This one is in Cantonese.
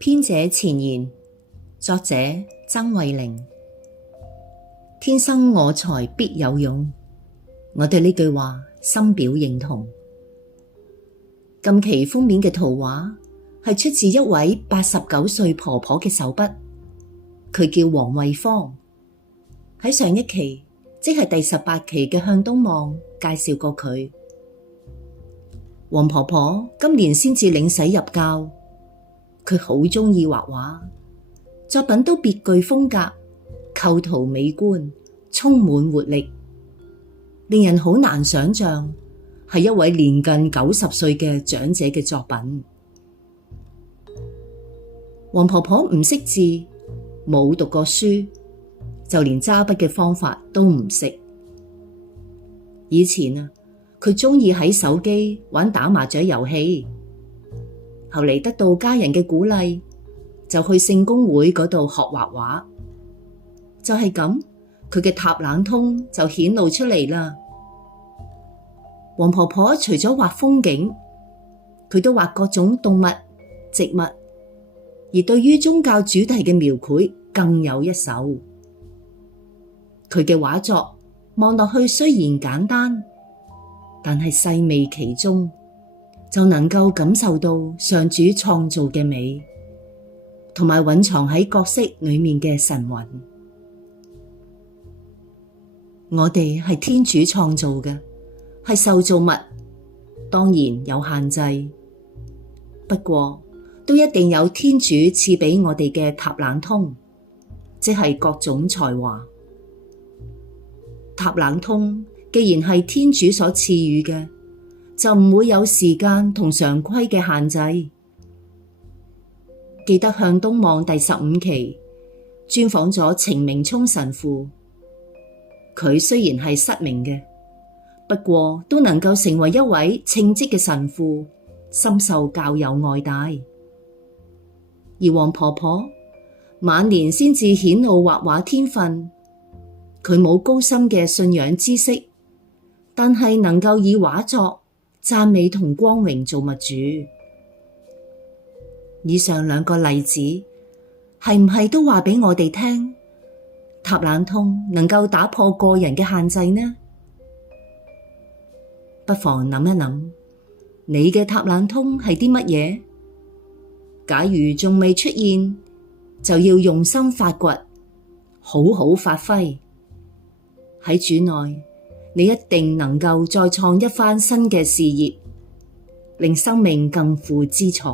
編者前言，作者曾慧玲。天生我材必有用，我對呢句話深表認同。今期封面嘅圖畫係出自一位89歲婆婆嘅手筆，佢叫黃慧芳。喺上一期，即係第18期嘅向東望介紹過佢。黃婆婆今年先至領洗入教，佢好鍾意畫畫，作品都別具風格，構圖美觀，充滿活力，令人好難想象係一位年近90歲嘅長者嘅作品。黃婆婆唔識字，冇讀過書，就連揸筆嘅方法都唔識。以前佢鍾意喺手機玩打麻雀遊戲，後嚟得到家人嘅鼓勵，就去聖公會嗰度學畫畫。就係咁，佢嘅塔冷通就顯露出嚟啦。黃婆婆除咗畫風景，佢都畫各種動物、植物，而對於宗教主題嘅描繪更有一手。佢嘅畫作望落去雖然簡單，但係細味其中，就能夠感受到上主創造嘅美，同埋蘊藏喺角色裏面嘅神韻。我哋係天主創造嘅，係受造物，當然有限制，不過都一定有天主賜俾我哋嘅塔冷通，即係各種才華。塔冷通既然係天主所賜予嘅，就唔會有時間同常規嘅限制。記得向東望第15期專訪咗程明聰神父，佢雖然係失明嘅，不過都能夠成為一位稱職嘅神父，深受教友愛戴。而黃婆婆晚年先至顯露畫畫天分，佢冇高深嘅信仰知識，但係能夠以畫作讚美同光榮造物主。以上兩個例子係唔係都話俾我哋聽，塔冷通能夠打破個人嘅限制呢？不妨諗一諗，你嘅塔冷通係啲乜嘢？假如仲未出現，就要用心發掘，好好發揮。喺主內，你一定能夠再創一番新嘅事業，令生命更富姿彩。